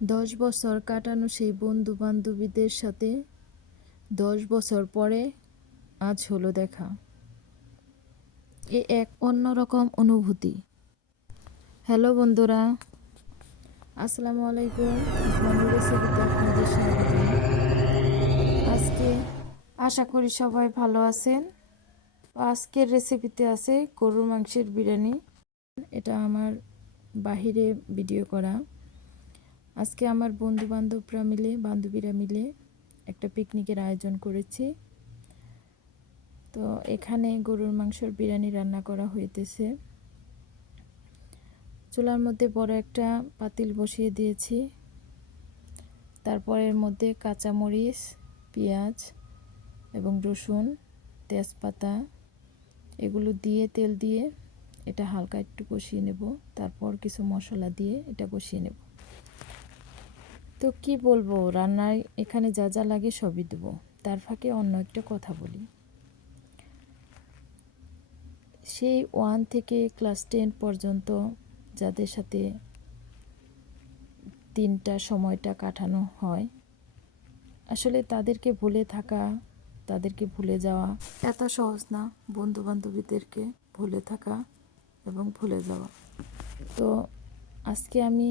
10 বছর কাটানো সেই বন্ধু বান্ধবীদের সাথে 10 বছর পরে আজ হলো দেখা। এ এক অন্যরকম অনুভূতি। হ্যালো বন্ধুরা, আসসালামু আলাইকুম। ইসলামী রেসিপিতে আপনাদের স্বাগত। আজকে আশা করি সবাই ভালো আছেন। আজকের রেসিপিতে আছে গরুর মাংসের বিরিয়ানি। এটা আমার বাহিরে ভিডিও করা। আজকে আমার বান্ধবীরা মিলে একটা পিকনিকের আয়োজন করেছি। তো এখানে গরুর মাংসের বিরিয়ানি রান্না করা হইতেছে। চুলার মধ্যে বড় একটা পাতিল বসিয়ে দিয়েছি। তারপর এর মধ্যে কাঁচামরিচ, পেঁয়াজ এবং রসুন, তেজপাতা এগুলো দিয়ে তেল দিয়ে এটা হালকা একটু কষিয়ে নেব। তারপর কিছু মশলা দিয়ে এটা কষিয়ে নেব। তো কি বলবো, রান্নায় এখানে যা যা লাগে সবই দেবো। তার ফাঁকে অন্য একটা কথা বলি। সেই 1 থেকে ক্লাস 10 পর্যন্ত যাদের সাথে দিনটা সময়টা কাটানো হয়, আসলে তাদেরকে ভুলে থাকা, তাদেরকে ভুলে যাওয়া এত সহজ না। বন্ধু বান্ধবীদেরকে ভুলে থাকা এবং ভুলে যাওয়া। তো আজকে আমি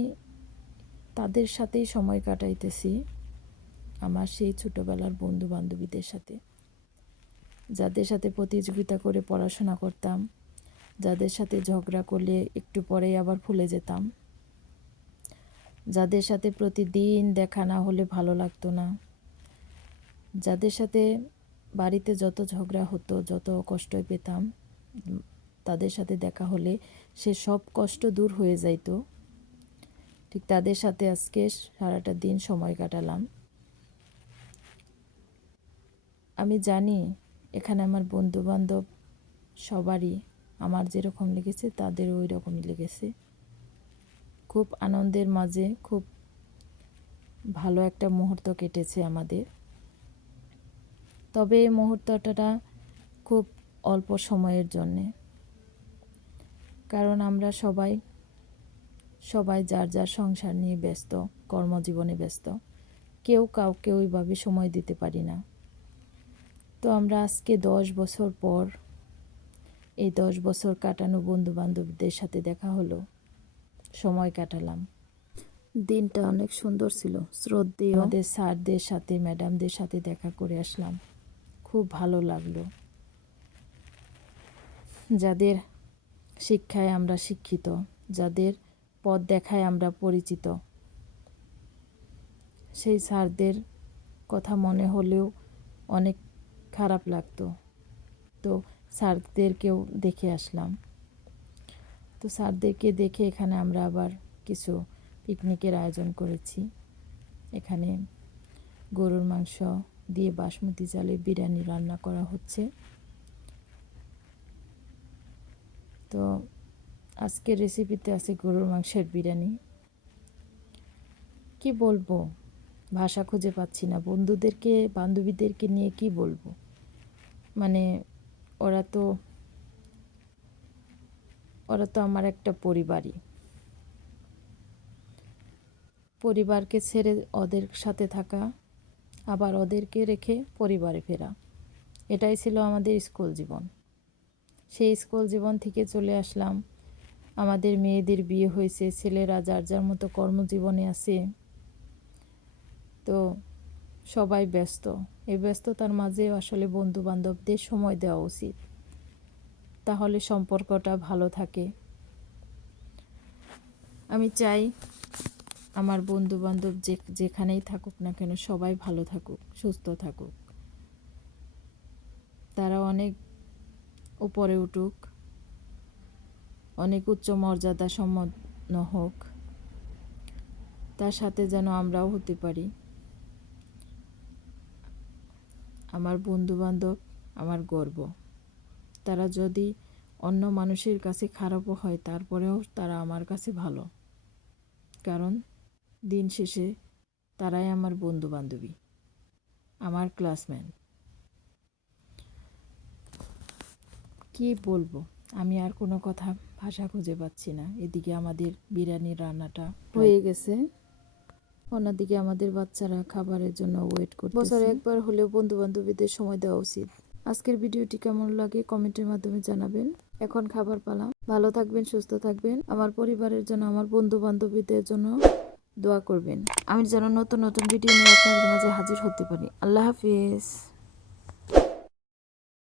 তাদের সাথেই সময় কাটাইতেছি, আমার সেই ছোটোবেলার বন্ধু বান্ধবীদের সাথে, যাদের সাথে প্রতিযোগিতা করে পড়াশোনা করতাম, যাদের সাথে ঝগড়া করলে একটু পরেই আবার ভুলে যেতাম, যাদের সাথে প্রতিদিন দেখা না হলে ভালো লাগতো না, যাদের সাথে বাড়িতে যত ঝগড়া হতো, যত কষ্ট পেতাম, তাদের সাথে দেখা হলে সে সব কষ্ট দূর হয়ে যাইতো। ঠিক তাদের সাথে আজকে সারাটা দিন সময় কাটালাম। আমি জানি এখানে আমার বন্ধু বান্ধব সবারই আমার যেরকম লেগেছে তাদেরও ওই রকমই লেগেছে। খুব আনন্দের মাঝে খুব ভালো একটা মুহূর্ত কেটেছে আমাদের। তবে এই মুহূর্তটা খুব অল্প সময়ের জন্যে, কারণ আমরা সবাই যার যার সংসার নিয়ে ব্যস্ত, কর্মজীবনে ব্যস্ত, কেউ কাউকে ওইভাবে সময় দিতে পারি না। তো আমরা আজকে 10 বছর পর এই 10 বছর কাটানো বন্ধু বান্ধবীদের সাথে দেখা হলো, সময় কাটালাম। দিনটা অনেক সুন্দর ছিল। শ্রদ্ধেয় আমাদের স্যারদের সাথে, ম্যাডামদের সাথে দেখা করে আসলাম। খুব ভালো লাগলো। যাদের শিক্ষায় আমরা শিক্ষিত, যাদের পথ দেখায় আমরা পরিচিত, সেই স্যারদের কথা মনে হলেও অনেক খারাপ লাগতো। তো স্যারদেরকেও দেখে আসলাম। তো স্যারদেরকে দেখে এখানে আমরা আবার কিছু পিকনিকের আয়োজন করেছি। এখানে গরুর মাংস দিয়ে বাসমতি চালের বিরিয়ানি রান্না করা হচ্ছে। তো আজকের রেসিপিতে আছে গরুর মাংসের বিরিয়ানি। কি বলবো, ভাষা খুঁজে পাচ্ছি না। বান্ধবীদেরকে নিয়ে কি বলবো। মানে ওরা তো আমার একটা পরিবারকে ছেড়ে ওদের সাথে থাকা, আবার ওদেরকে রেখে পরিবারে ফেরা, এটাই ছিল আমাদের স্কুল জীবন। সেই স্কুল জীবন থেকে চলে আসলাম। আমাদের মেয়েদের বিয়ে হয়েছে, ছেলেরা যার যার মতো কর্মজীবনে আছে। তো সবাই ব্যস্ত। এই ব্যস্ততার মাঝে আসলে বন্ধু বান্ধবদের সময় দেওয়া উচিত, তাহলে সম্পর্কটা ভালো থাকে। আমি চাই আমার বন্ধু বান্ধব যেখানেই থাকুক না কেন সবাই ভালো থাকুক, সুস্থ থাকুক, তারা অনেক উপরে উঠুক, অনেক উচ্চ মর্যাদা সম্পন্ন হোক, তার সাথে যেন আমরাও হতে পারি। আমার বন্ধু বান্ধব আমার গর্ব। তারা যদি অন্য মানুষের কাছে খারাপও হয়, তারপরেও তারা আমার কাছে ভালো, কারণ দিন শেষে তারাই আমার বন্ধু বান্ধবী, আমার ক্লাসমেট। কি বলবো, আমি আর কোনো ভাষা খুঁজে পাচ্ছি না। এদিকে আমাদের বিরিয়ানির রান্নাটা হয়ে গেছে। অন্যদিকে আমাদের বাচ্চারা খাবারের জন্য ওয়েট করতেছে। বছরে একবার হলেও বন্ধু বান্ধবীদের সময় দেওয়া উচিত। আজকের ভিডিওটি কেমন লাগে কমেন্টের মাধ্যমে জানাবেন। এখন খাবার পালা। ভালো থাকবেন, সুস্থ থাকবেন। আমার পরিবারের জন্য, আমার বন্ধু বান্ধবীদের জন্য দোয়া করবেন। আমি যেন নতুন নতুন ভিডিও নিয়ে আপনাদের মাঝে হাজির হতে পারি। আল্লাহ হাফিজ।